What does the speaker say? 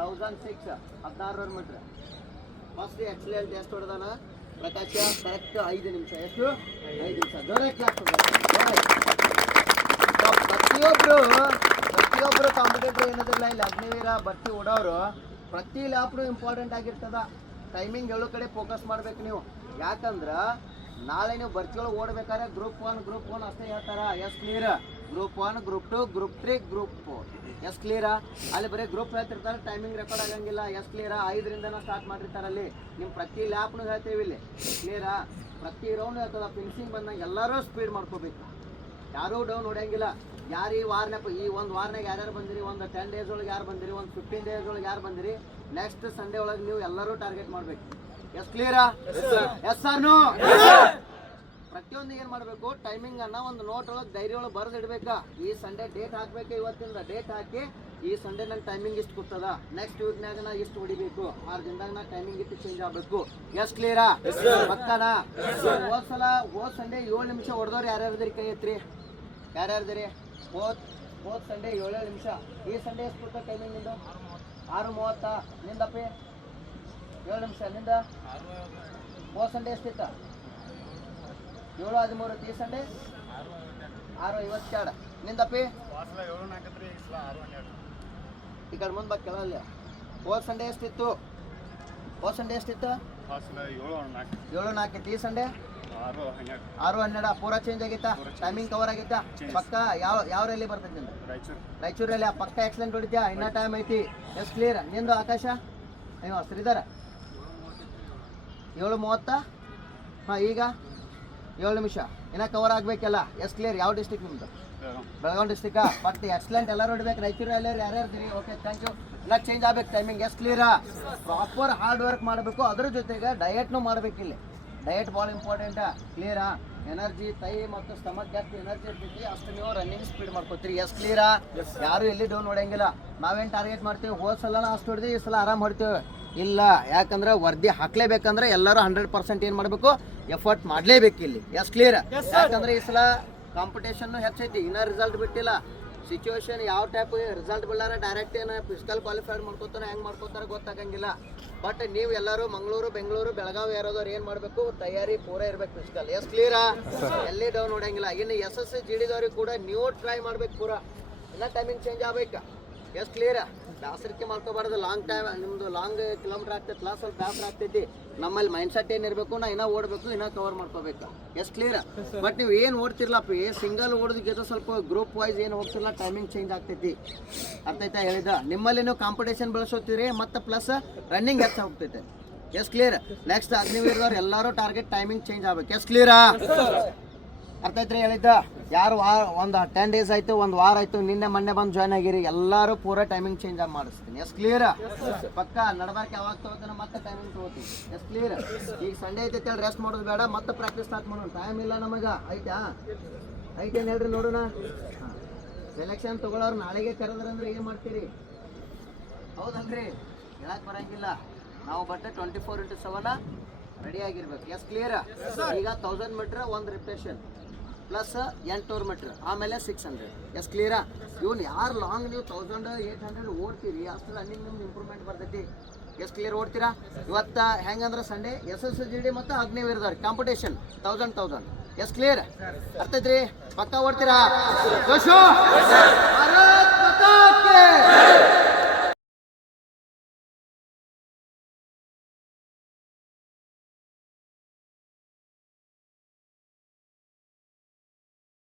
Thousand six ಹದಿನಾರು metre first excellent ಎಷ್ಟು ಹೊಡೆದಾನ. ಪ್ರಕಾಶ ಕರೆಕ್ಟ್ ಐದು ನಿಮಿಷ. ಎಷ್ಟು? ಐದು ನಿಮಿಷ. ಜೋರಾಗಿ ಪ್ರತಿಯೊಬ್ರು ಪ್ರತಿಯೊಬ್ರು ಕಾಂಪಿಟೇಟರ್ ಏನದಿಲ್ಲ ಇಲ್ಲಿ ಅಗ್ನಿವೀರ ಬಟ್ಟಿ ಓಡೋರು, ಪ್ರತಿ ಲ್ಯಾಪ್ನು ಇಂಪಾರ್ಟೆಂಟ್ ಆಗಿರ್ತದ. ಟೈಮಿಂಗ್ ಹೇಳೋ ಕಡೆ ಫೋಕಸ್ ಮಾಡ್ಬೇಕು ನೀವು. ಯಾಕಂದ್ರ ನಾಳೆ ನೀವು ಬರ್ತಿಗಳು ಓಡ್ಬೇಕಾದ್ರೆ ಗ್ರೂಪ್ ಒನ್ ಗ್ರೂಪ್ ಒನ್ ಅಷ್ಟೇ ಹೇಳ್ತಾರ? Yes clear group one group two group three group four yes ಕ್ಲಿಯರ ಅಲ್ಲಿ ಬರೀ ಗ್ರೂಪ್ ಹೇಳ್ತಿರ್ತಾರೆ ಟೈಮಿಂಗ್ ರೆಕಾರ್ಡ್ ಆಗಂಗಿಲ್ಲ. ಎಸ್ ಕ್ಲಿಯರ ಐದರಿಂದನೂ ಸ್ಟಾರ್ಟ್ ಮಾಡಿರ್ತಾರೆ ಅಲ್ಲಿ. ನಿಮ್ಮ ಪ್ರತಿ ಲ್ಯಾಪ್ನು ಹೇಳ್ತೀವಿ ಇಲ್ಲಿ. ಕ್ಲಿಯರಾ ಪ್ರತಿ ರೌಂಡ್ ಹೇಳ್ತದ. ಫಿನಿಶಿಂಗ್ ಬಂದಾಗ ಎಲ್ಲರೂ ಸ್ಪೀಡ್ ಮಾಡ್ಕೋಬೇಕು. ಯಾರೂ ಡೌನ್ ಹೊಡೆಯಂಗಿಲ್ಲ. ಯಾರು ಈ ವಾರನಾಗ ಈ ಒಂದು ವಾರನಾಗ ಯಾರ್ಯಾರು ಬಂದಿರಿ? ಒಂದು ಟೆನ್ ಡೇಸ್ ಒಳಗೆ ಯಾರು ಬಂದಿರಿ? ಒಂದು ಫಿಫ್ಟೀನ್ ಡೇಸ್ ಒಳಗೆ ಯಾರು ಬಂದಿರಿ? ನೆಕ್ಸ್ಟ್ ಸಂಡೇ ಒಳಗೆ ನೀವು ಎಲ್ಲರೂ ಟಾರ್ಗೆಟ್ ಮಾಡ್ಬೇಕು. ಎಸ್ ಕ್ಲಿಯರಾ ಎಸ್ ಆರ್ನು ಪ್ರತಿಯೊಂದು ಏನು ಮಾಡಬೇಕು? ಟೈಮಿಂಗ್ ಅನ್ನ ಒಂದು ನೋಟ್ ಒಳಗೆ ಡೈರಿ ಒಳಗೆ ಬರೆದು ಇಡ್ಬೇಕಾ? ಈ ಸಂಡೇ ಡೇಟ್ ಹಾಕ್ಬೇಕು ಇವತ್ತಿಂದ? ಡೇಟ್ ಹಾಕಿ ಈ ಸಂಡೇ ನನ್ನ ಟೈಮಿಂಗ್ ಇಷ್ಟು ಕೊಡ್ತದ? ನೆಕ್ಸ್ಟ್ ವೀಕ್ನಾಗ ನಾ ಇಷ್ಟು ಹೊಡಿಬೇಕು? ಆರು ದಿನದಾಗ ನಾ ಟೈಮಿಂಗ್ ಇಷ್ಟು ಚೇಂಜ್ ಆಗಬೇಕು? ಎಸ್ ಕ್ಲಿಯರಾ ಪಕ್ಕನ? ಹೋದ್ ಸಲ ಹೋದ್ ಸಂಡೇ ಏಳು ನಿಮಿಷ ಹೊಡೆದವ್ರು ಯಾರ್ಯಾರದ್ರಿ ಕೈ ಎತ್ರಿ ಯಾರ್ಯಾರದ್ರಿ ಹೋದ್ ಹೋದ್ ಸಂಡೇ ಏಳೇಳು ನಿಮಿಷ. ಈ ಸಂಡೇ ಎಷ್ಟು ಕೊಡ್ತಾ ಟೈಮಿಂಗ್ ನಿಂದು? ಆರು ಮೂವತ್ತಾ? ನಿಂದಪ್ಪಿ? ಏಳು ನಿಮಿಷ ಅಲ್ಲಿಂದ ಮೂವತ್ತು ಸಂಡೆ ಎಷ್ಟಿತ್ತ ಏಳು ಹದಿಮೂರು ತೀ ಸಂಡೆ? ಆರು ಐವತ್ತೆರಡು. ನಿಂದಪ್ಪಿ? ಈ ಕಡೆ ಮುಂದೆ ಬಾ ಕೆಳಲ್ಲ. ಹೋದ ಸಂಡೆ ಎಷ್ಟಿತ್ತು? ಹೋದ ಸಂಡೆ ಎಷ್ಟಿತ್ತು? ಏಳು ನಾಲ್ಕು ಇತ್ತು ಸಂಡೆ? ಆರು ಹನ್ನೆರಡು. ಪೂರಾ ಚೇಂಜ್ ಆಗಿತ್ತ? ಟೈಮಿಂಗ್ ಕವರ್ ಆಗಿತ್ತ? ಪಕ್ಕ ಯಾವ ಯಾವ ರೈಲಿ ಬರ್ತೈತಿ ನಿಂದು? ರಾಯಚೂರಲ್ಲಿ ಪಕ್ಕ ಆಕ್ಸಿಡೆಂಟ್ ಹೊಡಿದ್ಯಾ ಇನ್ನ ಟೈಮ್ ಐತಿ. ಎಷ್ಟು ಕ್ಲಿಯರ್ ನಿಂದು ಆಕಾಶ? ಅಯ್ಯೋ ಶ್ರೀಧರ. ಏಳು ಮೂವತ್ತ? ಹಾಂ ಈಗ? ಏಳು ನಿಮಿಷ. ಇನ್ನ ಕವರ್ ಆಗಬೇಕಲ್ಲ? ಎಸ್ ಕ್ಲಿಯರ್ ಯಾವ ಡಿಸ್ಟಿಕ್ ನಿಮ್ದು? ಬೆಳಗಾವಿ ಡಿಸ್ಟಿಕಾ ಬಟ್ ಎಕ್ಸಲೆಂಟ್ ಎಲ್ಲರೂ ಹೊಡಿಬೇಕು ರೈತರು ಎಲ್ಲರೂ ಯಾರ್ಯಾರು ಇದ್ದೀರಿ? ಓಕೆ ಥ್ಯಾಂಕ್ ಯು ಎಲ್ಲ ಚೇಂಜ್ ಆಗ್ಬೇಕು ಟೈಮಿಂಗ್ ಎಸ್ ಕ್ಲಿಯರಾ ಪ್ರಾಪರ್ ಹಾರ್ಡ್ ವರ್ಕ್ ಮಾಡಬೇಕು. ಅದ್ರ ಜೊತೆಗೆ ಡಯಟ್ನು ಮಾಡ್ಬೇಕು ಇಲ್ಲಿ. ಡಯಟ್ ಭಾಳ ಇಂಪಾರ್ಟೆಂಟಾ ಕ್ಲಿಯರಾ ಎನರ್ಜಿ ತೈ ಮತ್ತು ಸ್ಟಮಕ್ ಜಾಸ್ತಿ ಎನರ್ಜಿ ಇರ್ತೈತಿ. ಅಷ್ಟು ನೀವು ರನ್ನಿಂಗ್ ಸ್ಪೀಡ್ ಮಾಡ್ಕೋತೀರಿ. ಎಸ್ ಕ್ಲಿಯರಾ ಯಾರು ಎಲ್ಲಿ ಡೌನ್ ಹೊಡೆಯಂಗಿಲ್ಲ. ನಾವೇನು ಟಾರ್ಗೆಟ್ ಮಾಡ್ತೀವಿ? ಹೋದ ಸಲ ಅಷ್ಟು ಹೊಡೆದು ಈ ಸಲ ಆರಾಮ್ ಹೊಡ್ತೇವೆ. ಇಲ್ಲ ಯಾಕಂದ್ರೆ ವರದಿ ಹಾಕ್ಲೇಬೇಕಂದ್ರೆ ಎಲ್ಲರೂ ಹಂಡ್ರೆಡ್ ಪರ್ಸೆಂಟ್ ಏನು ಮಾಡಬೇಕು? ಎಫರ್ಟ್ ಮಾಡಲೇಬೇಕು ಇಲ್ಲಿ. ಎಸ್ ಕ್ಲಿಯರ್ ಯಾಕಂದ್ರೆ ಈ ಸಲ ಕಾಂಪಿಟೇಷನ್ ಹೆಚ್ಚೈತಿ ಇನ್ನೂ ರಿಸಲ್ಟ್ ಬಿಟ್ಟಿಲ್ಲ. ಸಿಚುವೇಶನ್ ಯಾವ ಟೈಪ್ ರಿಸಲ್ಟ್ ಬಿಡಾರ ಡೈರೆಕ್ಟ್ ಏನು ಫಿಸಿಕಲ್ ಕ್ವಾಲಿಫೈಡ್ ಮಾಡ್ಕೋತಾರ ಹೆಂಗೆ ಮಾಡ್ಕೋತಾರ ಗೊತ್ತಾಗಂಗಿಲ್ಲ. ಬಟ್ ನೀವು ಎಲ್ಲರೂ ಮಂಗಳೂರು ಬೆಂಗಳೂರು ಬೆಳಗಾವಿ ಯಾರೋದವ್ರು ಏನು ಮಾಡಬೇಕು? ತಯಾರಿ ಪೂರ ಇರ್ಬೇಕು ಫಿಸಿಕಲ್ ಎಸ್ ಕ್ಲಿಯರ್ ಎಲ್ಲಿ ಡೌನ್ ನೋಡಂಗಿಲ್ಲ ಇನ್ನು ಎಸ್ ಎಸ್ ಸಿ ಜಿ ಡಿದವ್ರಿಗೆ ಕೂಡ ನೀವು ಟ್ರೈ ಮಾಡ್ಬೇಕು ಪೂರ. ಎಲ್ಲ ಟೈಮಿಂಗ್ ಚೇಂಜ್ ಆಗ್ಬೇಕು. ಎಸ್ ಕ್ಲಿಯರ್ ಬ್ಯಾಸರಿಕೆ ಮಾಡ್ಕೋಬಾರ್ದು. ಲಾಂಗ್ ಟೈಮ್ ನಿಮ್ದು ಲಾಂಗ್ ಕಿಲೋಮೀಟರ್ ಲಾಸ್ ಸ್ವಲ್ಪ ಬ್ಯಾಪರ್ ಆಗ್ತೈತಿ. ನಮ್ಮಲ್ಲಿ ಮೈಂಡ್ ಸೆಟ್ ಏನಿರಬೇಕು ನಾ ಇನ್ನೂ ಓಡಬೇಕು ಇನ್ನೂ ಕವರ್ ಮಾಡ್ಕೋಬೇಕು. ಎಷ್ಟು ಕ್ಲಿಯರ್ ಬಟ್ ನೀವು ಏನು ಓಡ್ತಿರ್ಲಪ್ಪ ಸಿಂಗಲ್ ಓಡೋದಕ್ಕಿಂತ ಸ್ವಲ್ಪ ಗ್ರೂಪ್ ವೈಸ್ ಏನು ಹೋಗ್ತಿರಲ್ಲ ಟೈಮಿಂಗ್ ಚೇಂಜ್ ಆಗ್ತೈತಿ. ಅರ್ಥ ಆಯ್ತಾ ಹೇಳಿದ ನಿಮ್ಮಲ್ಲಿ ನೀವು ಕಾಂಪಿಟೇಷನ್ ಬೆಳೆಸೋತೀರಿ ಮತ್ತು ಪ್ಲಸ್ ರನ್ನಿಂಗ್ ಹೆಚ್ಚು ಹೋಗ್ತೈತೆ. ಎಸ್ ಕ್ಲಿಯರ್ ನೆಕ್ಸ್ಟ್ ಅಗ್ನಿವೀರದವ್ರು ಎಲ್ಲರೂ ಟಾರ್ಗೆಟ್ ಟೈಮಿಂಗ್ ಚೇಂಜ್ ಆಗ್ಬೇಕು. ಎಸ್ ಕ್ಲಿಯರಾ ಅರ್ಥ ಐತ್ರಿ ಹೇಳಿದ್ದ? ಯಾರು ವಾರ ಒಂದು ಟೆನ್ ಡೇಸ್ ಆಯ್ತು ಒಂದು ವಾರ ಆಯ್ತು ನಿನ್ನೆ ಮೊನ್ನೆ ಬಂದು ಜಾಯ್ನ್ ಆಗಿರಿ ಎಲ್ಲರೂ ಪೂರ ಟೈಮಿಂಗ್ ಚೇಂಜ್ ಆಗಿ ಮಾಡಿಸ್ತೀನಿ. ಎಸ್ ಕ್ಲಿಯರ್ ಪಕ್ಕ ನಡಬಾರ್ಕೆ ಯಾವಾಗ ತಗೋತಾನೆ ಮತ್ತೆ ಟೈಮಿಂಗ್ ತಗೋತೀನಿ. ಎಸ್ ಕ್ಲಿಯರ್ ಈಗ ಸಂಡೇ ಐತೆ ರೆಸ್ಟ್ ಮಾಡೋದು ಬೇಡ ಮತ್ತೆ ಪ್ರಾಕ್ಟೀಸ್ ಸ್ಟಾರ್ಟ್ ಮಾಡೋಣ. ಟೈಮ್ ಇಲ್ಲ ನಮಗೆ. ಐತಾ ಐತೇನು ಹೇಳ್ರಿ ನೋಡೋಣ. ಸೆಲೆಕ್ಷನ್ ತಗೊಳ್ಳೋರು ನಾಳೆಗೆ ಕರೆದ್ರಂದ್ರೆ ಏನು ಮಾಡ್ತೀರಿ? ಹೌದಲ್ರಿ? ಹೇಳಕ್ ಬರಂಗಿಲ್ಲ. ನಾವು ಬಟ್ಟೆ twenty four into seven ready ಆಗಿರ್ಬೇಕು ಎಸ್ ಕ್ಲಿಯರ್ ಈಗ ತೌಸಂಡ್ ಮೀಟ್ರ್ ಒಂದು ರಿಪ್ರೇಷನ್ ಪ್ಲಸ್ ಎಂಟುನೂರು ಮೀಟ್ರ್ ಆಮೇಲೆ ಸಿಕ್ಸ್ ಹಂಡ್ರೆಡ್ ಎಸ್ ಕ್ಲಿಯರಾ ಇವ್ನು ಯಾರು ಲಾಂಗ್ ನೀವು ತೌಸಂಡ್ ಏಯ್ಟ್ ಹಂಡ್ರೆಡ್ ಓಡ್ತೀರಿ ಅಷ್ಟು ರನ್ನಿಂಗ್ ನಿಮ್ಗೆ ಇಂಪ್ರೂವ್ಮೆಂಟ್ ಬರ್ತೈತಿ. ಎಷ್ಟು ಕ್ಲಿಯರ್ ಓಡ್ತೀರಾ? ಇವತ್ತು ಹೆಂಗಂದ್ರೆ Sunday S S G D ಮತ್ತು ಅಗ್ನಿವೀರದವ್ರು competition thousand thousand yes clear ಅರ್ಥೈತ್ರಿ ಪಕ್ಕ ಓಡ್ತೀರಾ?